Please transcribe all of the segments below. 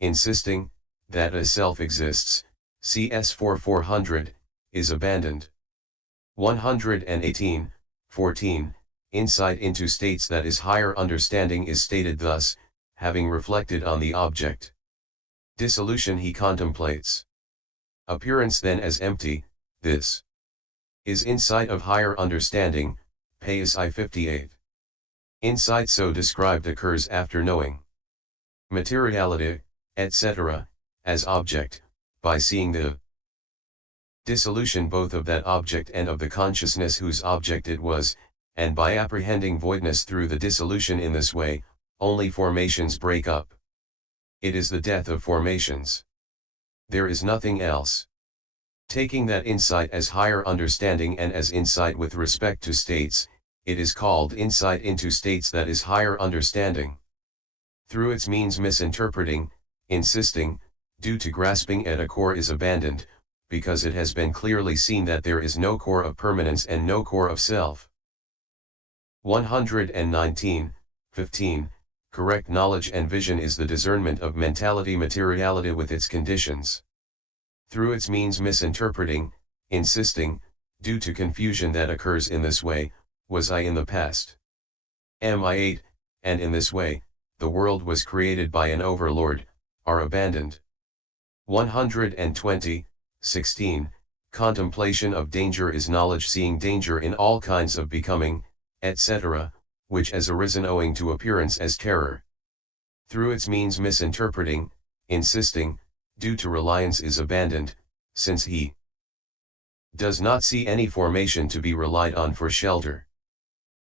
insisting that a self exists, CS 400, is abandoned. 118, 14, insight into states that is higher understanding is stated thus, having reflected on the object. Dissolution he contemplates. Appearance then as empty, this is insight of higher understanding, Paþis I 58. Insight so described occurs after knowing materiality, etc., as object, by seeing the dissolution both of that object and of the consciousness whose object it was, and by apprehending voidness through the dissolution. In this way, only formations break up. It is the death of formations. There is nothing else. Taking that insight as higher understanding and as insight with respect to states, it is called insight into states that is higher understanding. Through its means misinterpreting, insisting, due to grasping at a core is abandoned, because it has been clearly seen that there is no core of permanence and no core of self. 119, 15, correct knowledge and vision is the discernment of mentality materiality with its conditions. Through its means misinterpreting, insisting, due to confusion that occurs in this way, was I in the past? Am I 8, and in this way, the world was created by an overlord, are abandoned. 120, 16, contemplation of danger is knowledge seeing danger in all kinds of becoming, etc., which has arisen owing to appearance as terror. Through its means misinterpreting, insisting, due to reliance is abandoned, since he does not see any formation to be relied on for shelter.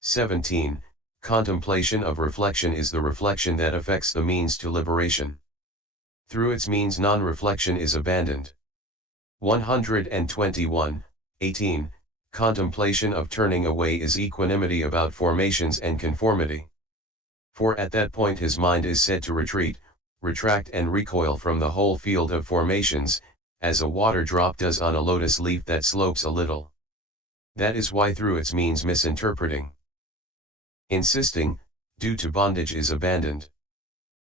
17, contemplation of reflection is the reflection that affects the means to liberation. Through its means non-reflection is abandoned. 121, 18, contemplation of turning away is equanimity about formations and conformity. For at that point his mind is said to retreat, retract and recoil from the whole field of formations, as a water drop does on a lotus leaf that slopes a little. That is why through its means misinterpreting, insisting, due to bondage is abandoned.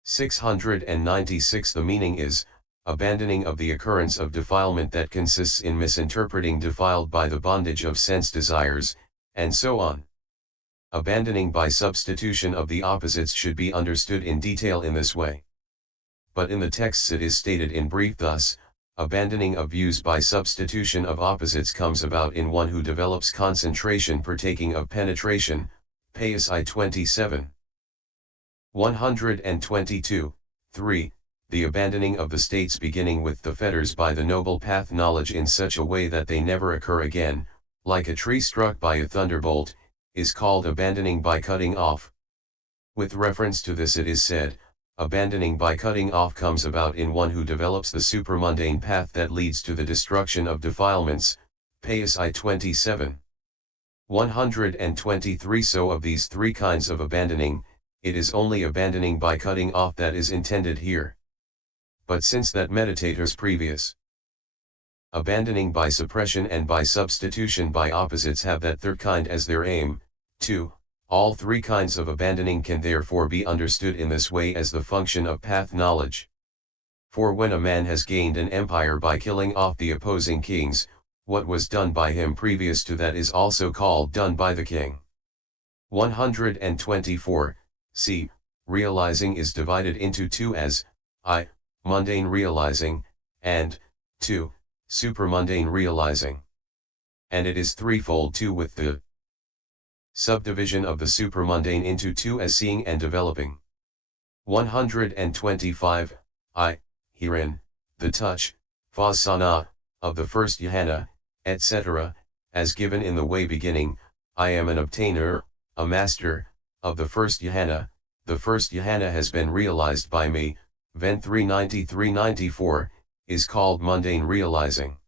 696 the meaning is, abandoning of the occurrence of defilement that consists in misinterpreting defiled by the bondage of sense desires, and so on. Abandoning by substitution of the opposites should be understood in detail in this way. But in the texts it is stated in brief thus, abandoning of views by substitution of opposites comes about in one who develops concentration partaking of penetration, Paþis I 27. 122, 3. The abandoning of the states beginning with the fetters by the noble path knowledge in such a way that they never occur again, like a tree struck by a thunderbolt, is called abandoning by cutting off. With reference to this it is said, abandoning by cutting off comes about in one who develops the supramundane path that leads to the destruction of defilements, Paþis I 27. 123 So of these three kinds of abandoning, it is only abandoning by cutting off that is intended here. But since that meditators previous abandoning by suppression and by substitution by opposites have that third kind as their aim, 2, all three kinds of abandoning can therefore be understood in this way as the function of path knowledge. For when a man has gained an empire by killing off the opposing kings, what was done by him previous to that is also called done by the king. 124, c. Realizing is divided into two as, I. Mundane realizing, and, 2. Supramundane realizing. And it is threefold too with the subdivision of the supramundane into two as seeing and developing. 125, I. Herein, the touch, Vassana, of the first jhana, etc., as given in the way beginning, I am an obtainer, a master, of the first jhana, the first jhana has been realized by me, Ven 393-94, is called mundane realizing.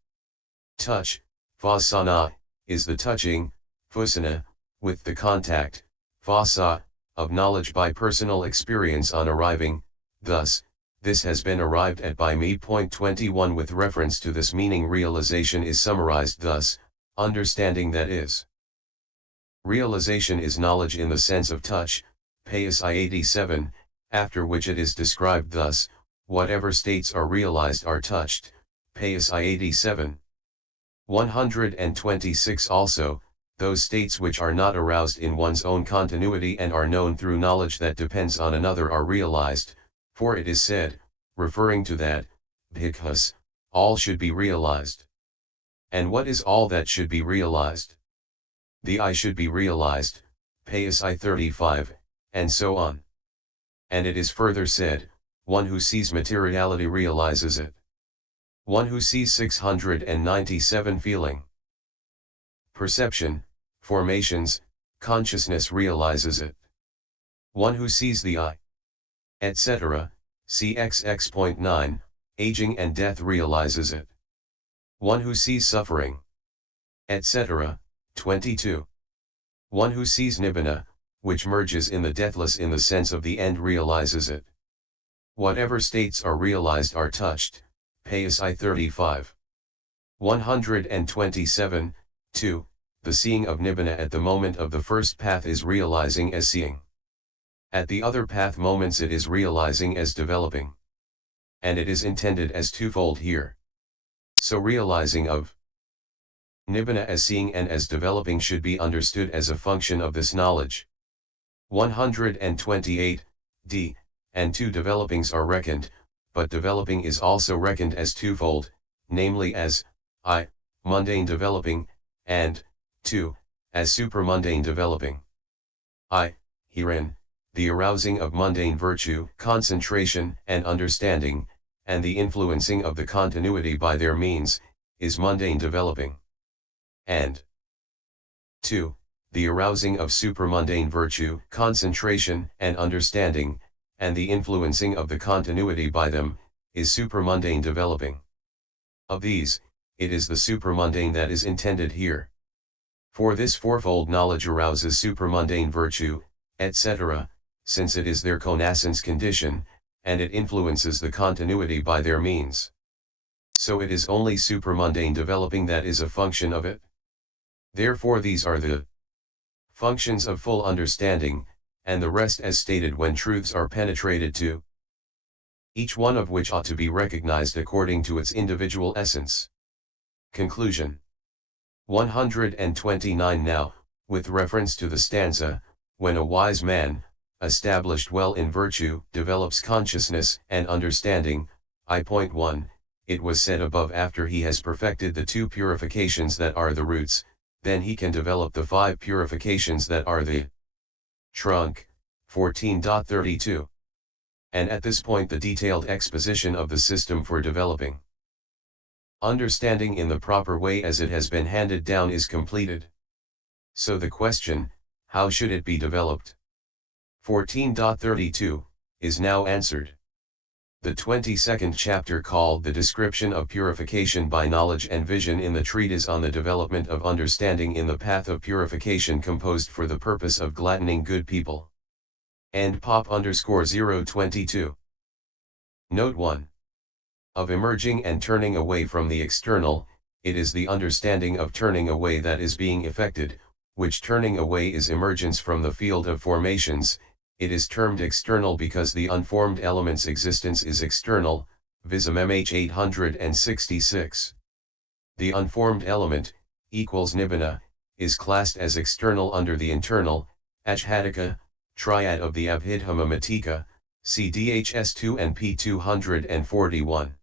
Touch, Vassana, is the touching, Fusana, with the contact, Vasa, of knowledge by personal experience on arriving, thus, this has been arrived at by me. 21 With reference to this meaning realization is summarized thus, understanding that is. Realization is knowledge in the sense of touch, Paþis I 87, after which it is described thus, whatever states are realized are touched, Paþis I 87. 126 Also, those states which are not aroused in one's own continuity and are known through knowledge that depends on another are realized, for it is said, referring to that, bhikkhus, all should be realized. And what is all that should be realized? The I should be realized, Paþis I 35, and so on. And it is further said, one who sees materiality realizes it. One who sees 697 feeling, perception, formations, consciousness realizes it. One who sees the I, etc., cxx.9, aging and death realizes it. One who sees suffering, etc., 22. One who sees nibbana, which merges in the deathless in the sense of the end realizes it. Whatever states are realized are touched, Paþis I 35. 127, 2. The seeing of nibbana at the moment of the first path is realizing as seeing. At the other path moments it is realizing as developing. And it is intended as twofold here. So realizing of nibbana as seeing and as developing should be understood as a function of this knowledge. 128, d. And two developings are reckoned, but developing is also reckoned as twofold, namely as I, mundane developing, and 2, as supramundane developing. I, herein, the arousing of mundane virtue, concentration and understanding, and the influencing of the continuity by their means, is mundane developing. And 2, the arousing of supramundane virtue, concentration and understanding, and the influencing of the continuity by them, is supramundane developing. Of these, it is the supramundane that is intended here. For this fourfold knowledge arouses supramundane virtue, etc., since it is their connaissance condition, and it influences the continuity by their means. So it is only supramundane developing that is a function of it. Therefore these are the functions of full understanding, and the rest as stated when truths are penetrated to, each one of which ought to be recognized according to its individual essence. Conclusion. 129 Now, with reference to the stanza, when a wise man, established well in virtue, develops consciousness and understanding, I.1, it was said above after he has perfected the 2 purifications that are the roots, then he can develop the 5 purifications that are the trunk, 14.32. And at this point the detailed exposition of the system for developing understanding in the proper way as it has been handed down is completed. So the question, how should it be developed? 14.32, is now answered. The 22nd chapter called The Description of Purification by Knowledge and Vision in the Treatise on the Development of Understanding in the Path of Purification composed for the purpose of gladdening good people. And Pop_022. Note 1. Of emerging and turning away from the external, it is the understanding of turning away that is being effected, which turning away is emergence from the field of formations. It is termed external because the unformed element's existence is external, Vism MH 866. The unformed element, equals nibbana, is classed as external under the internal, Ajhadika, triad of the Abhidhamma Matika, CDHS 2 and P 241.